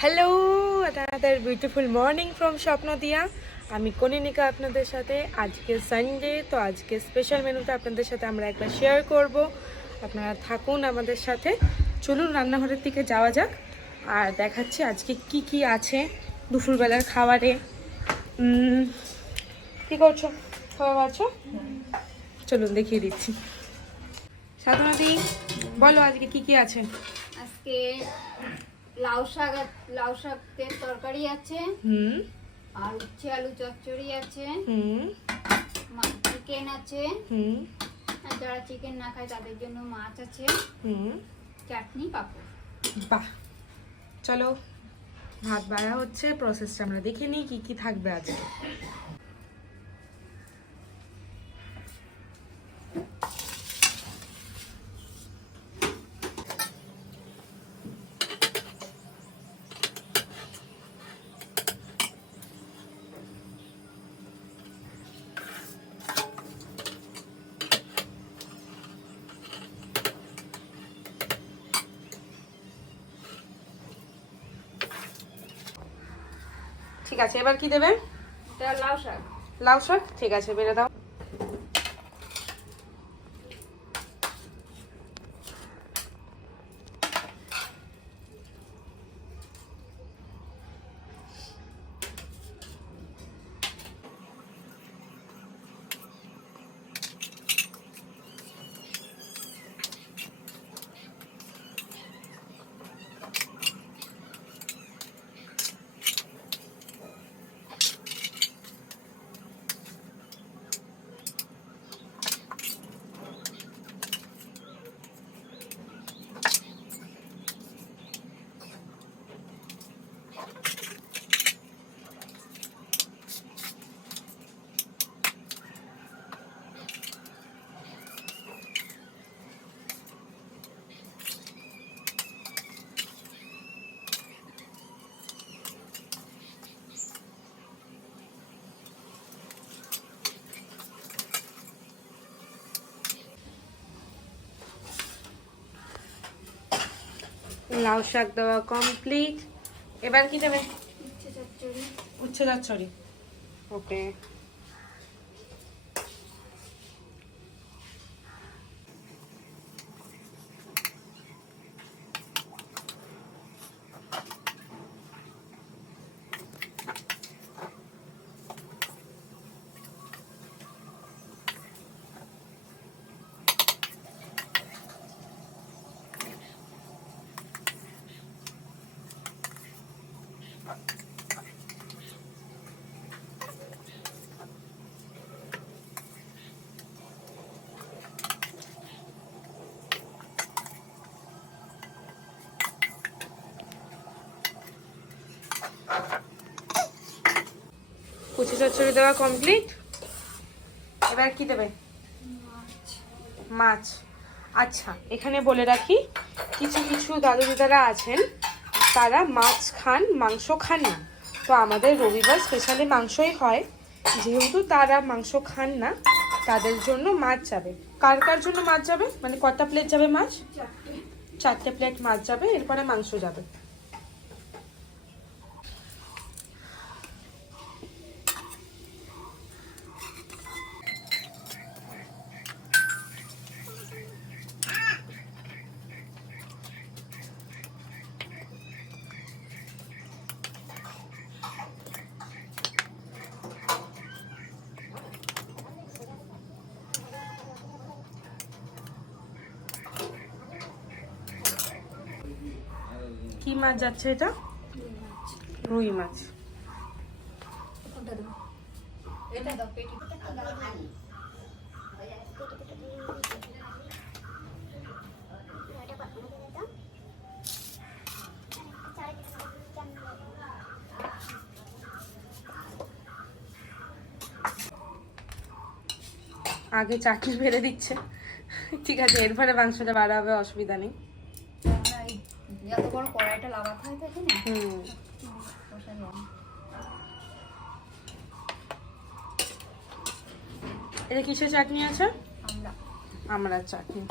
Hello, আপনাদের beautiful morning from স্বপ্নদিয়া। আমি কনিনিকা আপনাদের সাথে। আজকে সানডে, তো আজকে স্পেশাল মেনুটা আপনাদের সাথে আমরা একবার শেয়ার করব। আপনারা থাকুন আমাদের সাথে। চলুন রান্নাঘরের দিকে যাওয়া যাক আর দেখাচ্ছি আজকে কি কি আছে দুপুরবেলার খাবারে। কি করছো? খাওয়া আছো? চলুন দেখিয়ে দিচ্ছি। সাধনাদি বলো আজকে কি কি আছে। আজকে লাউ শাকের তরকারি আছে, আর উচ্ছে আলু চচ্চড়ি আছে, চিকেন আছে, আর যারা চিকেন না খায় তাদের জন্য মাছ আছে, চাটনি পাপড়। বাহ, চলো ভাত বাড়া হচ্ছে, প্রসেসটা আমরা দেখে নিই কি কি থাকবে আজকে। ঠিক আছে, এবার কি দেবে? এটা লাউ শাক। লাউ শাক, ঠিক আছে, বেড়ে দাও। লাউ শাক দেওয়া কমপ্লিট। এবার কি দেবে? উচ্ছে চচ্চড়ি। উচ্ছে চচ্চড়ি, ওকে। কুচি চচ্চড়ি দেওয়া কমপ্লিট। এবার কি দেবে? মাছ। আচ্ছা, এখানে বলে রাখি, কিছু কিছু দাদু দিদারা আছেন তারা মাছ খান, মাংস খান না। তো আমাদের রবিবার স্পেশালি মাংসই হয়। যেহেতু তারা মাংস খান না, তাদের জন্য মাছ যাবে। কার কার জন্য মাছ যাবে, মানে কটা প্লেট যাবে মাছ? 4টে প্লেট মাছ যাবে, এরপরে মাংস যাবে। কি মাছ যাচ্ছে এটা? রুই মাছ। এটা দাও পেটি। আগে চাটনি ফেলে দিচ্ছে, ঠিক আছে, এরপরে মাংসটা বাড়া হবে, অসুবিধা নেই। এত বড় কড়াইটা লাগাতে হয় তো এখানে। এটা কিসের চাটনি আছে? আমরা আমড়ার চাটনি।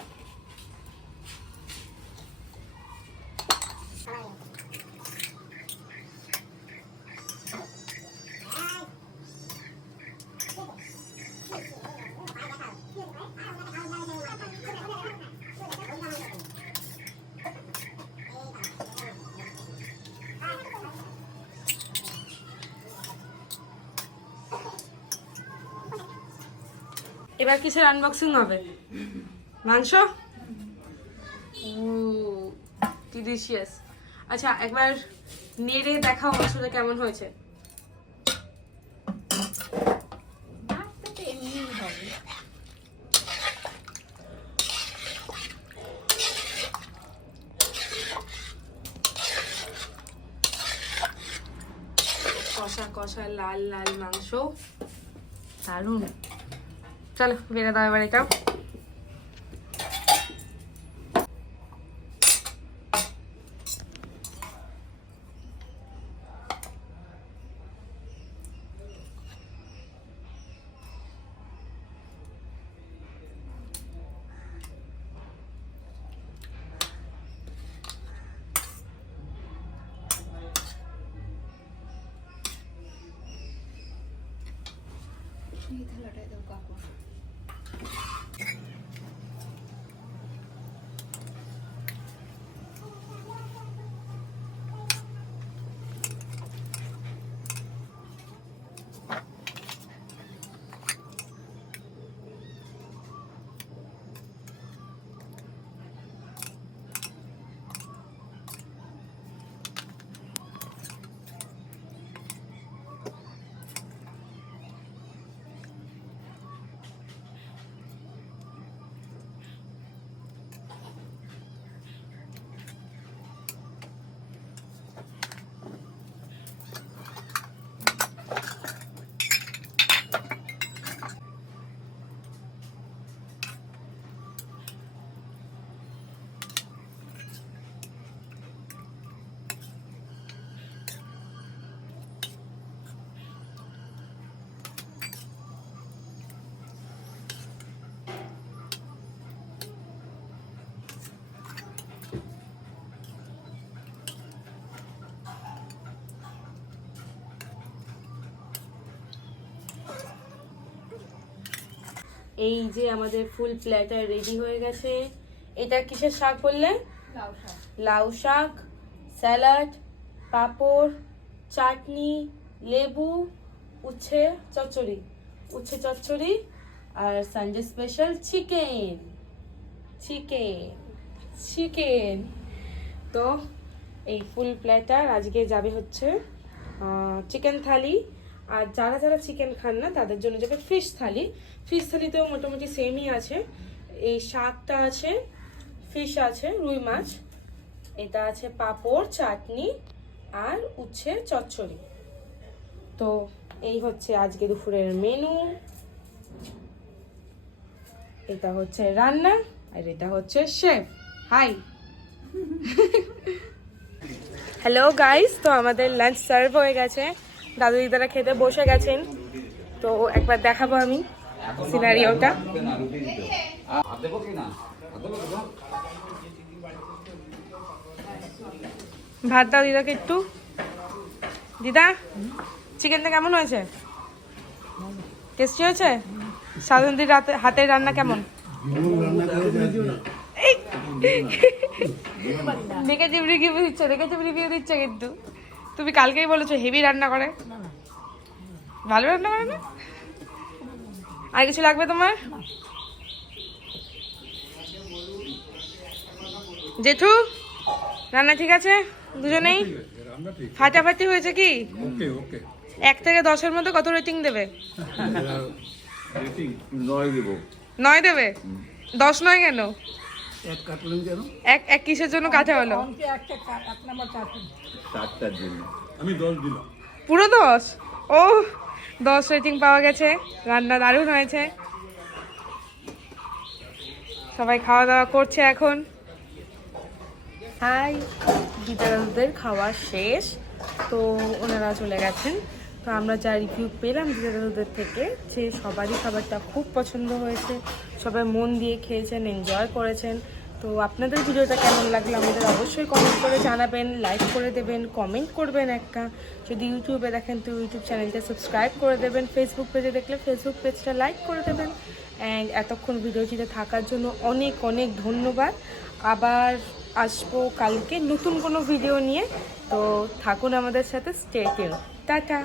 এবার কিসের আনবক্সিং হবে? মাংস? ডিলিশিয়াস। আচ্ছা একবার নেড়ে দেখাও মাংসটা কেমন হয়েছে। কষা কষা লাল লাল মাংস, দারুণ। চলো বেড়ে দাও এবার এটাও। এই থালাটায় দাও কাকু। এই যে আমাদের ফুল প্ল্যাটার রেডি হয়ে গেছে। এটা কিসের শাক বললে? লাউ শাক। লাউ শাক, স্যালাড, পাঁপড়, চাটনি, লেবু, উচ্ছে চচ্চড়ি, উচ্ছে চচ্চড়ি, আর Sunday special chicken. Chicken chicken তো এই ফুল প্ল্যাটার আজকে যাবে হচ্ছে চিকেন থালি। আর যারা যারা চিকেন খান না তাদের জন্য যাবে ফিশ থালি। ফিশ থালিতেও মোটামুটি সেমই আছে। এই শাকটা আছে, ফিশ আছে, রুই মাছ, এটা আছে পাঁপড়, চাটনি আর উচ্ছে চচ্চড়ি। তো এই হচ্ছে আজকে দুপুরের মেনু। এটা হচ্ছে রান্না আর এটা হচ্ছে শেফ। হাই হ্যালো গাইস, তো আমাদের লাঞ্চ সার্ভ হয়ে গেছে, দাদু দিদারা খেতে বসে গেছেন। তো একবার দেখাবো আমি সিনারিওটা। ভাত দাও দিদাকে একটু। দিদা চিকেনটা কেমন হয়েছে? টেস্টি হয়েছে? সাধনদির হাতের রান্না কেমন? দেখেছি রিভিউ দিচ্ছে, রিভিউ দিচ্ছে, কিন্তু তুমি কালকেই বলেছো হেভি রান্না করে। ভালো রান্না করে না? আর কিছু লাগবে তোমার? জেঠু রান্না ঠিক আছে? দুজনেই ফাটাফাটি হয়েছে কি? 1 থেকে 10-এর মধ্যে কত রেটিং দেবে? 9 দেবে? 10 নয় কেন? এক কিসের জন্য কাটা হলো? পুরো 10? ও 10 রেটিং পাওয়া গেছে। রান্না দারুণ হয়েছে। সবাই খাওয়া দাওয়া করছে এখন। হাই, দিদাদের খাওয়া শেষ, তো ওনারা চলে গেছেন। তো আমরা যা রিভিউ পেলাম দিদাদের থেকে, যে সবারই খাবারটা খুব পছন্দ হয়েছে, সবাই মন দিয়ে খেয়েছেন, এনজয় করেছেন। তো আপনাদের ভিডিওটা কেমন লাগলো আমাদের অবশ্যই কমেন্ট করে জানাবেন, লাইক করে দেবেন, কমেন্ট করবেন একটা। যদি ইউটিউবে দেখেন তো ইউটিউব চ্যানেলটা সাবস্ক্রাইব করে দেবেন, ফেসবুক পেজে দেখলে ফেসবুক পেজটা লাইক করে দেবেন। অ্যান্ড এতক্ষণ ভিডিওটিতে থাকার জন্য অনেক অনেক ধন্যবাদ। আবার আসবো কালকে নতুন কোনো ভিডিও নিয়ে, তো থাকুন আমাদের সাথে। Stay tune. টাটা।